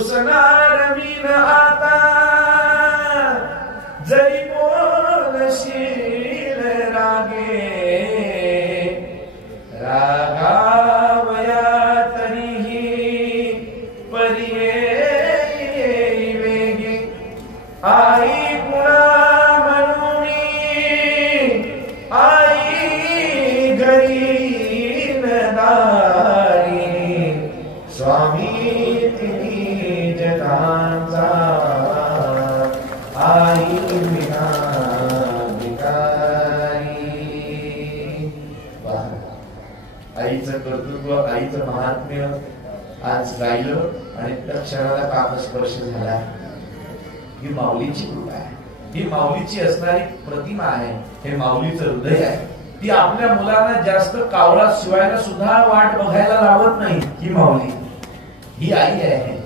सणार मीन आता जरी बोलशील रागे रागावया तरीही परिये वेगे आई कुणा म्हणूनी आई घरी नदारी स्वामी आई विना भिकारी। आईचं कर्तृत्व, आईचं महात्म्य आज गायलं आणि त्या क्षणाला कामस्पर्श झाला। ही माऊलीची कृपा आहे, ही माऊलीची असणारी प्रतिमा आहे, हे माऊलीचं हृदय आहे। ती आपल्या मुलांना जास्त कावळा शिवायला सुद्धा वाट बघायला लावत नाही। ही माऊली, ही आई आहे।